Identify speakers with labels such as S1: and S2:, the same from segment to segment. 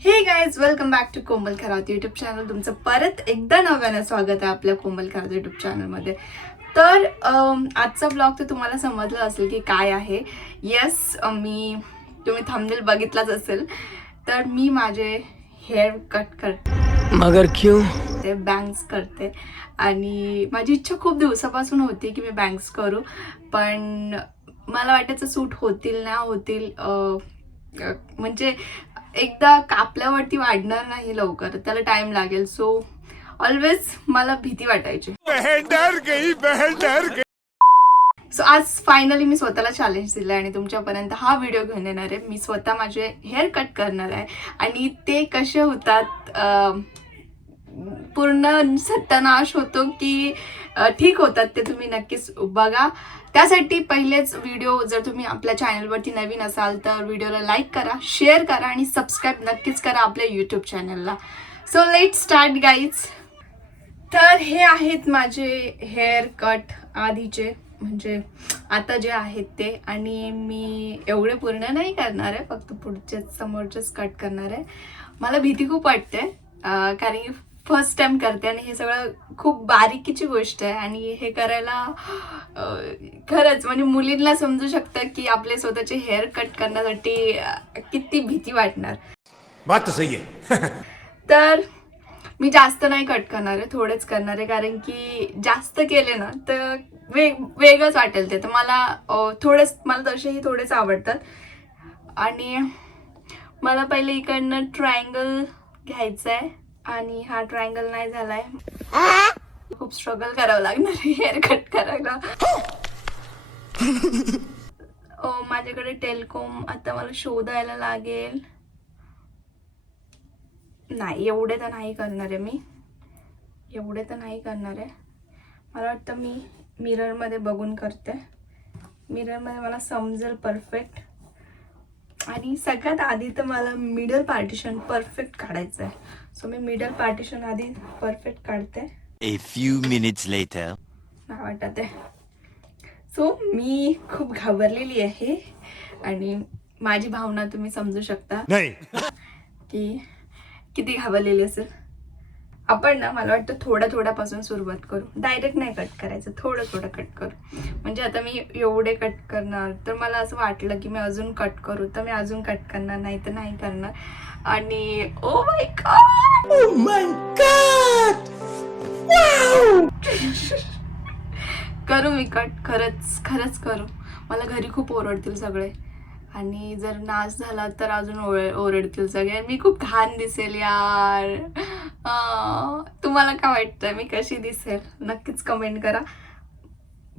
S1: Hey guys welcome back to Komal Kharat YouTube channel तुमचं परत एकदा नव्यानं स्वागत आहे आपल्या कोमल खरात युट्यूब चॅनलमध्ये तर आजचा ब्लॉग तर तुम्हाला समजलं असेल की काय आहे. येस मी तुम्ही थंबनेल बघितलाच असेल. तर मी माझे हेअर कट करते.
S2: मगर क्यों?
S1: बँक्स करते. आणि माझी इच्छा खूप दिवसापासून होती की मी बँक्स करू. पण मला वाटायचं सूट होतील ना होतील म्हणजे एकदा कापल्यावरती वाढणार नाही लवकर त्याला टाइम लागेल. सो ऑलवेज मला भीती वाटायची. सो आज फायनली मी स्वतःला चॅलेंज दिलं आणि तुमच्यापर्यंत हा व्हिडिओ घेऊन येणार आहे. मी स्वतः माझे हेअर कट करणार आहे. आणि ते कसे होतात पूर्ण सत्यानाश होतो की ठीक होतात ते तुम्ही नक्कीच बघा. त्यासाठी पहिलेच व्हिडिओ जर तुम्ही आपल्या चॅनलवरती नवीन असाल तर व्हिडिओला लाईक करा शेअर करा आणि सबस्क्राईब नक्कीच करा आपल्या यूट्यूब चॅनलला. सो लेट स्टार्ट गाईज तर हे आहेत माझे हेअर कट आधीचे. म्हणजे आता जे आहेत ते. आणि मी एवढे पूर्ण नाही करणार आहे. फक्त पुढचेच समोरचेच कट करणार आहे. मला भीती खूप वाटते. कारण की फर्स्ट टाइम करते आणि हे सगळं खूप बारीकीची गोष्ट आहे आणि हे करायला खरंच म्हणजे मुलींना समजू शकतं की आपले स्वतःचे हेअर कट करण्यासाठी किती भीती वाटणार.
S3: बात तो सही
S1: तर मी जास्त नाही कट करणार आहे थोडेच करणार आहे कारण की जास्त केले ना तर वेग वेगळंच वाटेल ते. तर मला थोडेच मला तसेही थोडेच आवडतात. आणि मला पहिले इकडनं ट्रायंगल घ्यायचं आहे. आणि हा ट्रायंगल नाही झालाय. खूप स्ट्रगल करावं लागणार आहे हेअर कट करायला माझ्याकडे टेलकोम आता मला शोधायला लागेल. नाही एवढे तर नाही करणार आहे मी. एवढे तर नाही करणार आहे. मला वाटतं मी मिररमध्ये बघून करते. मिररमध्ये मला समजेल परफेक्ट आणि सगळ्यात आधी तर मला मिडल पार्टिशन परफेक्ट काढायचं आहे सो मी मिडल पार्टिशन आधी परफेक्ट काढते.
S4: A few minutes later.
S1: नाही वाटत आहे. सो मी खूप घाबरलेली आहे. आणि माझी भावना तुम्ही समजू शकता.
S3: नहीं.
S1: की किती घाबरलेली असेल. आपण ना मला वाटतं थोड्या थोड्यापासून सुरुवात करू. डायरेक्ट नाही कट करायचं थोडं थोडं कट करू. म्हणजे आता मी एवढे कट करणार तर मला असं वाटलं की मी अजून कट करू तर मी अजून कट करणार नाही तर नाही करणार. आणि ओ माय गॉड करू मी कट खरंच खरंच करू. मला घरी खूप ओरडतील सगळे. आणि जर नाच झाला तर अजून ओर- ओरडतील सगळे. मी खूप घाण दिसेल यार. तुम्हाला काय वाटतं मी कशी दिसेल? नक्कीच कमेंट करा.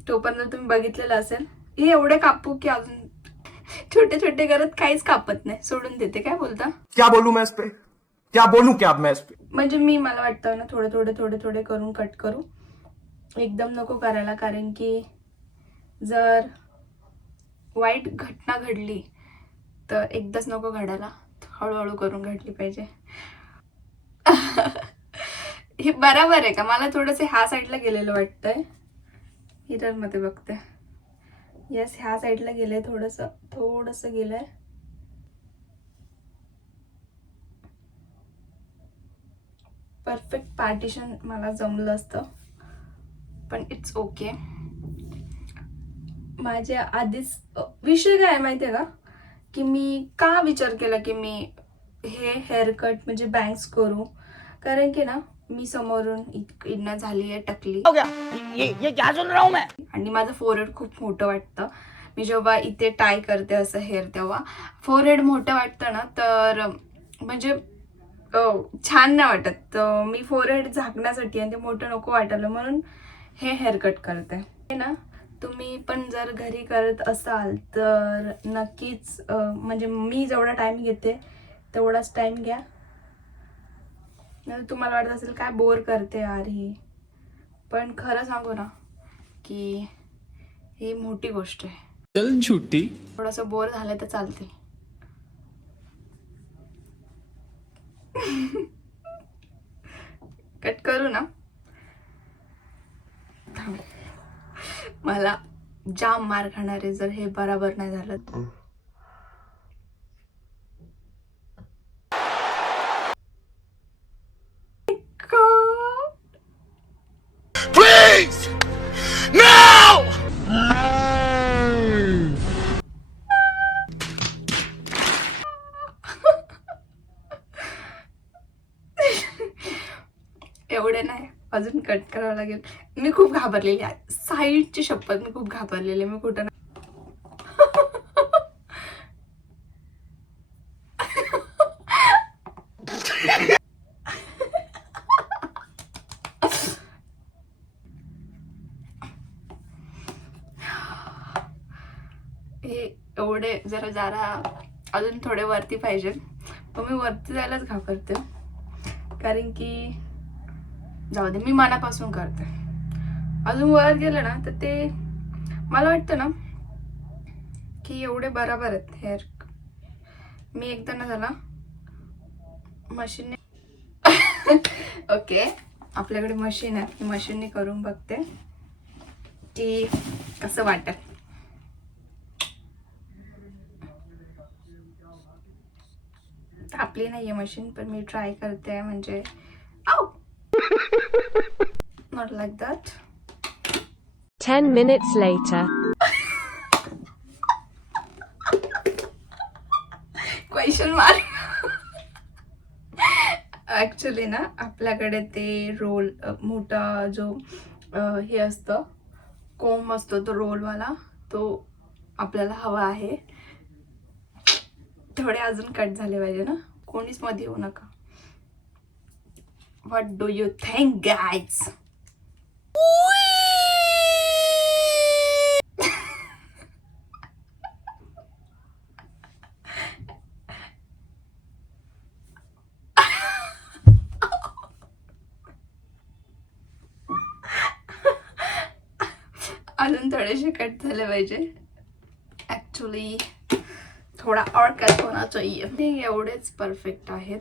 S1: तोपर्यंत तुम्ही बघितलेलं असेल. हे एवढे कापू की अजून छोटे छोटे करत काहीच कापत नाही. सोडून देते. काय बोलता?
S5: क्या बोलूं मैं इस पे? क्या बोलूं क्या अब मैं इस पे?
S1: म्हणजे मी मला वाटतं ना थोडे थोडे थोडे थोडे करून कट करू. एकदम नको करायला कारण की जर वाईट घटना घडली तर एकदाच नको घडायला. हळूहळू करून घडली पाहिजे. हे बराबर आहे का? मला थोडंसं ह्या साईडला गेलेलं वाटतंय. हिररमध्ये बघते. येस ह्या साईडला गेलंय थोडंसं. थोडंसं गेलंय. परफेक्ट पार्टिशन मला जमलं असतं. पण इट्स ओके माझ्या आधीच विषय काय माहिती आहे का? की मी का विचार केला की मी हे हेअर कट म्हणजे बँक्स करू. कारण की ना मी समोरून इथनं झाली आहे टकली.
S2: हो गया. ये ये क्या सुन रहा हूँ मैं?
S1: आणि माझं फोरहेड खूप मोठं वाटतं. मी जेव्हा इथे टाय करते असं हेअर तेव्हा फोरहेड मोठं वाटतं ना तर म्हणजे छान नाही वाटत. तर मी फोरहेड झाकण्यासाठी आणि ते मोठं नको वाटायला म्हणून हे हेअर कट करते. हे ना तुम्ही पण जर घरी करत असाल तर नक्कीच म्हणजे मी जेवढा टाईम घेते तेवढाच टाईम घ्या. नाहीतर तुम्हाला वाटत असेल काय बोर करते यार ही. पण खरं सांगू ना की ही मोठी गोष्ट आहे.
S2: चल झूठी
S1: थोडंसं बोर झालं तर चालते कट करू ना. थांब. मला जाम मार खाणार आहे जर हे बराबर नाही झालं. कट करावं लागेल. मी खूप घाबरलेली आहे. साईडची शपथ मी खूप घाबरलेली मी कुठं हे एवढे जरा जरा अजून थोडे वरती पाहिजे. मग मी वरती जायलाच घाबरते. कारण की जाऊ दे मी मनापासून करते. अजून वर गेलं ना तर ते मला वाटतं ना की एवढे बरोबर आहेत हेअर मी एकदा ना झाला मशीनने ओके आपल्याकडे मशीन आहे मशीनने करून बघते की कसं वाटत आपली नाही आहे मशीन पण मी ट्राय करते म्हणजे not like that
S6: 10 minutes later.
S1: Question mark actually ना आपल्याकडे ते रोल मोठा जो हे असतं कोंब असतो तो रोलवाला तो आपल्याला हवा आहे. थोडे अजून कट झाले पाहिजे ना. कोणीच मध्ये येऊ नका. What do you think guys अजून थोडेसे कट झाले पाहिजे. ॲक्च्युली थोडा और कट होणार चाहिए. एवढेच परफेक्ट आहेत.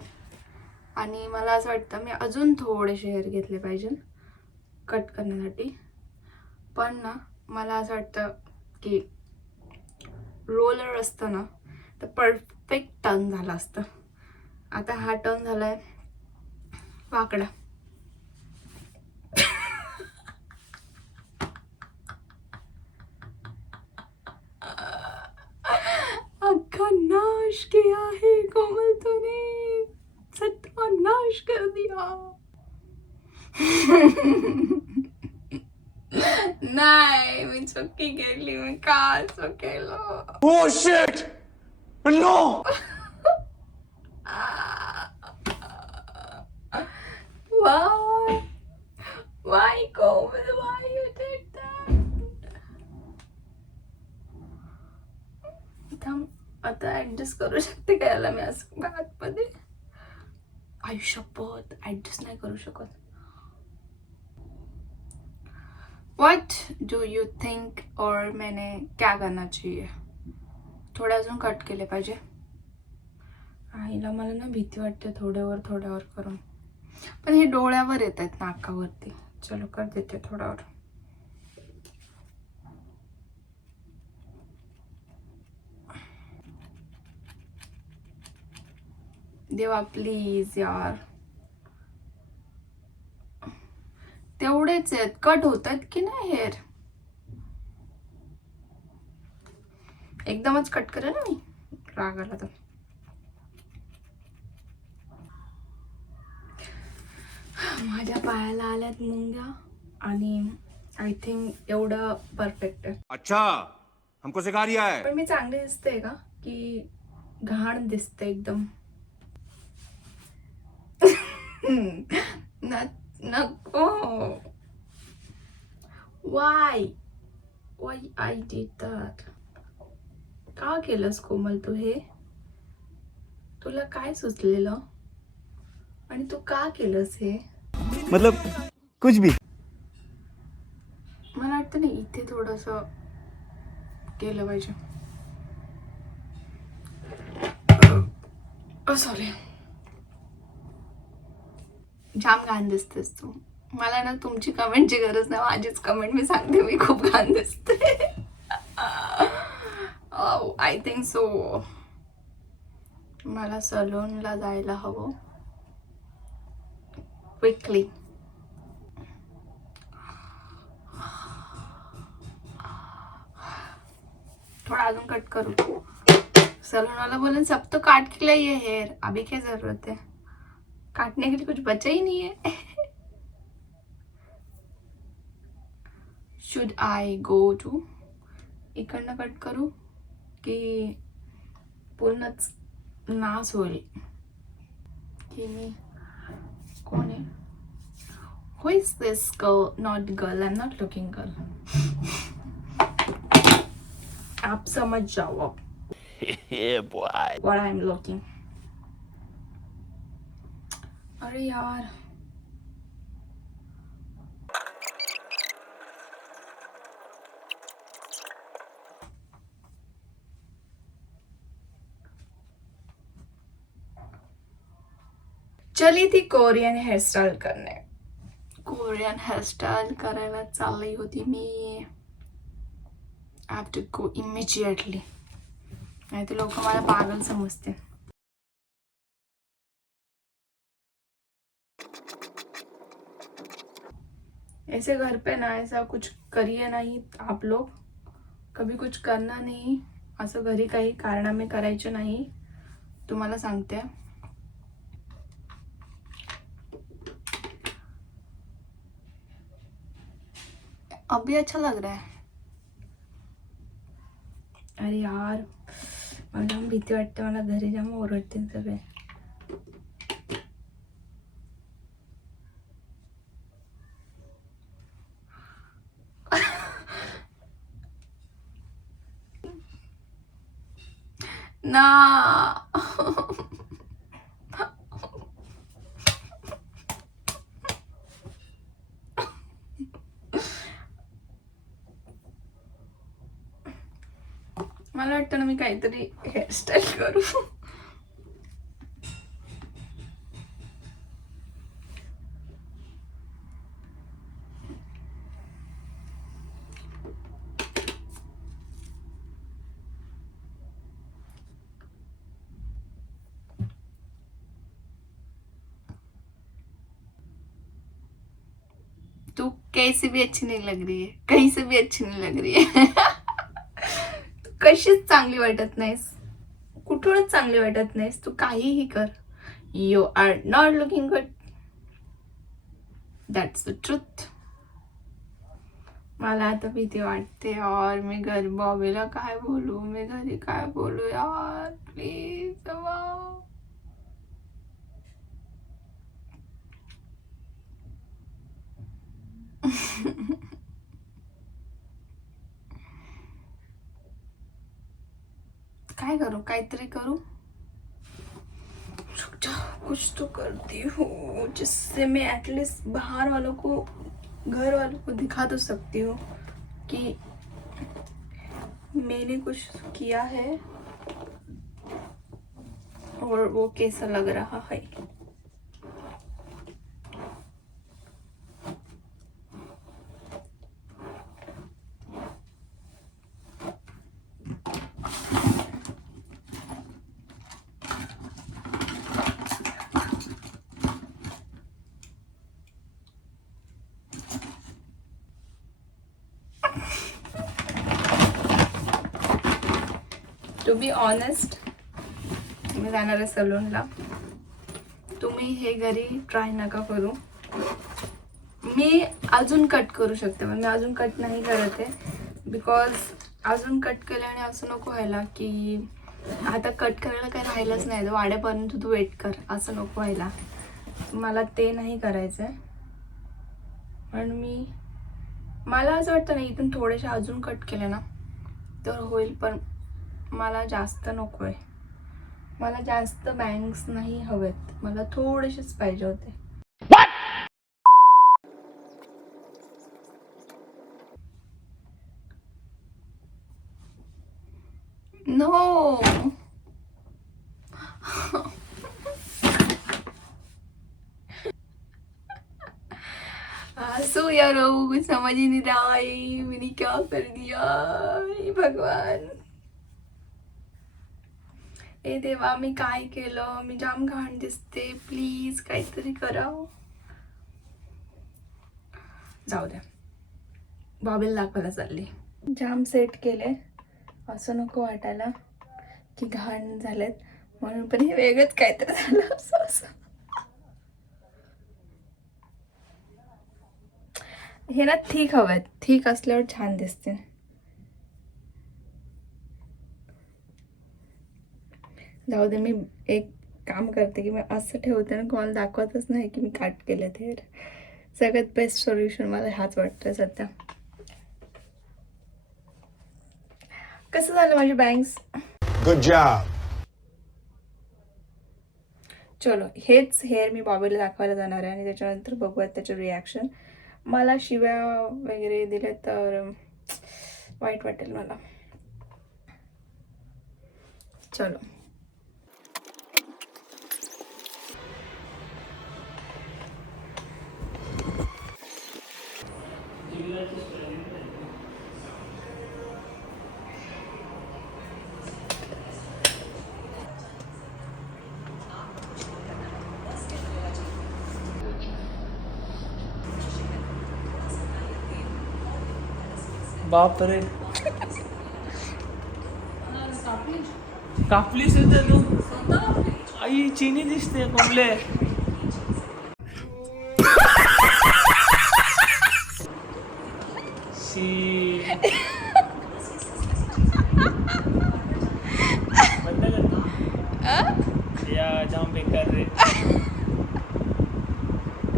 S1: आणि मला असं वाटतं मी अजून थोडेसे हेअर घेतले पाहिजे कट करण्यासाठी. पण ना मला असं वाटतं की रोलर असतं ना तर परफेक्ट टर्न झालं असतं. आता हा टर्न झाला आहे वाकडा अख्खा नाश किया है कोमल तूने सत्यानाश कर दिया नाही मी चुकी केली मी का चुकेलो
S5: Oh shit! No!
S1: Why? Why, Komal? Why you did that? थांब आता ऍडजस्ट करू शकते का याला मी असं आतमध्ये आयुष्यपत ॲडजस्ट नाही करू शकत. वॉट डू यू थिंक और मैंने क्या गाना चाहिए? थोडे अजून कट केले पाहिजे. आईला मला ना भीती वाटते थोड्यावर थोड्यावर करून. पण हे डोळ्यावर येत आहेत नाकावरती. चलो कर देते थोड्यावर देवा प्लीज यार. तेवढेच आहेत. कट होत आहेत की नाही हेअर एकदमच कट करेल ना मी? राग आला तर. माझ्या पायाला आल्यात मुंग्या आणि आय थिंक एवढं परफेक्ट आहे
S3: अच्छा हमको सिखा रिया है.
S1: पण मी चांगली दिसते का? की घाण दिसते एकदम. न- नको why why I did that का केलंस कोमल तू हे तुला काय सुचलेलं आणि तू का केलंस हे
S2: मतलब कुछ भी।
S1: मला वाटतं ना इथे थोडस केलं पाहिजे. सॉरी जाम घाण दिसतेस तू मला ना तुमची कमेंटची गरज नाही माझीच कमेंट मी सांगते मी खूप घाण दिसते आय थिंक सो मला सलूनला जायला हवं. क्विकली थोड़ा अजून कट करू. सलूनवाला बोलून सब तो काट केलं लिए हेअर अभी क्या जरूरत आहे काटने के लिए कुछ बचा ही नहीं है शुड आई गो टू इकडनं कट करू की पूर्णच नाश होईल की मी कोण आहे Who is this girl? Not girl. I'm not looking girl. आप समझ जाओ what I'm looking. अरे यार. चली ती कोरियन हेअरस्टाईल करणे. कोरियन हेअरस्टाईल करायला चालली होती मी. आय टू गो इमिजिएटली नाही तर लोक मला पागल समजते ऐसे घर पे ना ऐसा कुछ करिए नाही आप लोग। कभी कुछ करना नाही असं घरी काही कारणामे करायचे नाही तुम्हाला सांगते. अभी अच्छा लग रहा है। अरे यार मला भीती वाटते मला घरी जाम ओरडतील सगळे. ना मला वाटतं ना मी काहीतरी हेअरस्टाईल करू तू कैसी भी अच्छी नहीं लग रही है। कहीं से भी अच्छी नहीं लग रही है। तू कशीच चांगली वाटत नाहीस। कुठूनच चांगली वाटत नाहीस। तू काहीही कर। You are not looking good that's the truth मला आता भीती वाटते यार. मी घरी बॉबीला काय बोलू? मी घरी काय बोलू यार? प्लीज काय करूँ? काहीतरी करूँ? कुछ तो करती हूँ, जिससे मैं एटलीस्ट बाहर वालों को, घर वालों को दिखा तो सकती हूँ कि मैंने कुछ किया है और वो कैसा लग रहा है। टू बी ऑनेस्ट मी जाणार आहे सलूनला. तुम्ही हे घरी ट्राय नका करू. मी अजून कट करू शकते पण मी अजून कट नाही करत आहे. बिकॉज अजून कट केल्याने असं नको व्हायला की आता कट करायला काही राहिलंच नाही तर वाड्यापर्यंत तू वेट कर असं नको व्हायला. मला ते नाही करायचं आहे पण मी मला असं वाटतं नाही इथून थोडेसे अजून कट केले ना तर होईल पण मला जास्त नको आहे मला जास्त बँग्स नाही हवेत. मला थोडेसेच पाहिजे होते. नो आंसू या रो कुछ समझ ही नहीं रहा है मैंने क्या कर दिया भगवान. ए देवा मी काय केलं? मी जाम घाण दिसते. प्लीज काहीतरी करा जाऊ द्या. बॉबेल दाखवायला चालली. जाम सेट केले. असं नको वाटायला की घाण झालेत. म्हणून पण हे वेगळंच काहीतरी झालं असं असं. हे ना ठीक हवं आहेत ठीक असल्यावर छान दिसते जाऊ दे मी एक काम करते की मी असं ठेवते ना कोणाला दाखवतच नाही की मी काट केले ते. सगळ्यात बेस्ट सोल्युशन मला हाच वाटतं सध्या. कसं झालं माझी बँक्स
S5: job.
S1: चलो हेच हेअर मी बॉबीला दाखवायला जाणार आहे आणि त्याच्यानंतर बघूयात त्याचे रिॲक्शन मला शिव्या वगैरे दिले तर वाईट वाटेल मला. चलो.
S7: बापरे. कापलीस होते तू. आई चिनी दिसते कोंबले शी बंद कर तू. या जाम बेकार रे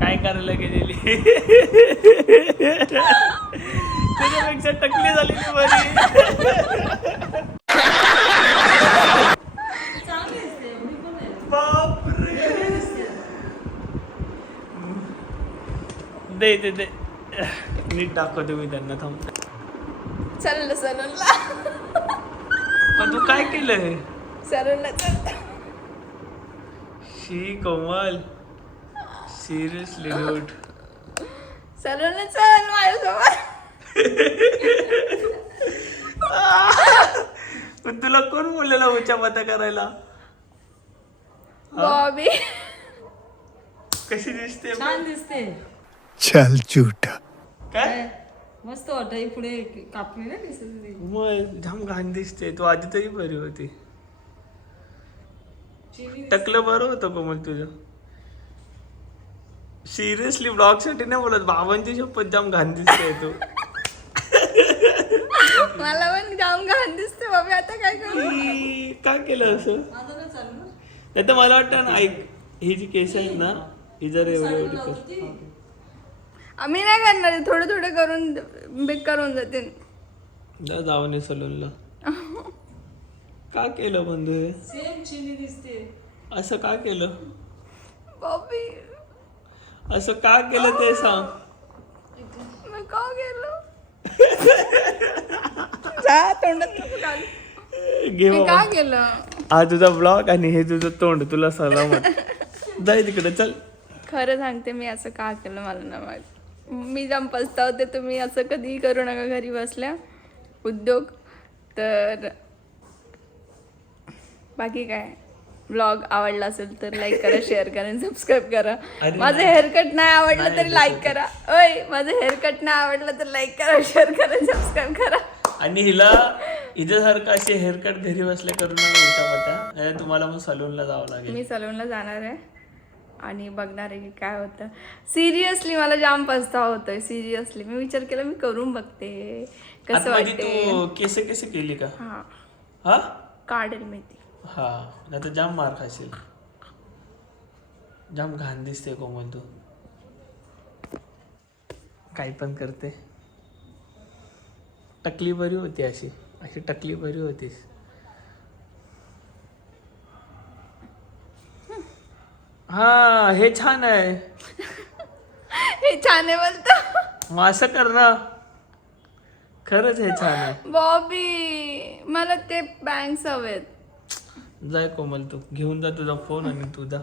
S7: काय करायला गेलेली. त्याच्यापेक्षा टकली झाली ती बरी. दे दे दे. नीट दाखवतो मी त्यांना थांब.
S1: चाललं सलूनला
S7: पण तू काय केलंय?
S1: सलूनला चल
S7: शी कोमल. सिरियसली डूट
S1: सलूनला चल माझ्यासोबत
S7: पण तुला कोण बोललेला उच्चा पता करायला?
S1: बॉबी
S7: कशी दिसते?
S8: छान दिसते.
S2: चल झूठा.
S7: काय?
S8: मस्त वाटत पुढे कापली ना दिसत होती.
S7: मग जाम घाण दिसते. तू आधी तरी बरी होती. टकलं बरं होतं कोमल तुझं. सिरियसली ब्लॉगसाठी नाही बोलत. बाबांची शपथ जाम घाण दिसते तू.
S1: मला पण जाम घाण दिसते. बॉबी आता काय करू?
S7: ई, काय केलं असं? नाही तर मला वाटतं ना ऐक ही जी केस आहेत ना ही जर एवढी एवढी कर
S1: आम्ही नाही करणार आहे. थोडं थोडं करून बेकार होऊन जाते
S7: जा जाऊन सलूनला. का केलं बंधू हे?
S8: सेम चिनी दिसते.
S7: असं का केलं?
S1: बॉबी
S7: असं का केलं ते सांग.
S1: मी का गेलो? जा तोंडात नको घालू.
S7: घे
S1: मी
S7: बाबा.
S1: का गेलं?
S7: हा तुझा ब्लॉग आणि हे तुझं तोंड तुला सलामत. जाय तिकडे चल.
S1: खरं सांगते मी असं का केलं मला ना माहीत. मी जाम पस्तावते तुम्ही असं कधीही करू नका घरी बसल्या. उद्योग तर बाकी काय? ब्लॉग आवडला असेल तर लाईक करा शेअर करा आणि सबस्क्राईब करा. माझं हेअरकट नाही आवडलं तरी लाईक करा. ओय माझं हेअरकट नाही आवडलं तर लाईक करा शेअर करा सबस्क्राईब करा.
S7: आणि हिला हिच्यासारखं असे हेअरकट घरी बसल्या करू नका उलट्या पत्या नाही तुम्हाला मग सलूनला जावं लागेल.
S1: मी सलूनला जाणार आहे. आणि बघणार आहे की काय होतं. सिरियसली मला जाम पस्तावा होतोय. सिरियसली मी विचार केला मी करून बघते. कसं वाटते
S7: केस केसे केली का?
S1: हा.
S7: हा?
S1: काढेल मी ती.
S7: हा नाही तर जाम मार खाशील. जाम घाण दिसते कोमल तू. काही पण करते. टकली बरी होती अशी अशी टकली बरी होतीस. हा हे छान आहे.
S1: हे छान आहे बोलतो
S7: मग असं कर ना. खरंच हे छान आहे.
S1: बॉबी मला ते बँक्स हवेत.
S7: जाय कोमल तू घेऊन जा तुझा फोन आणि तू जा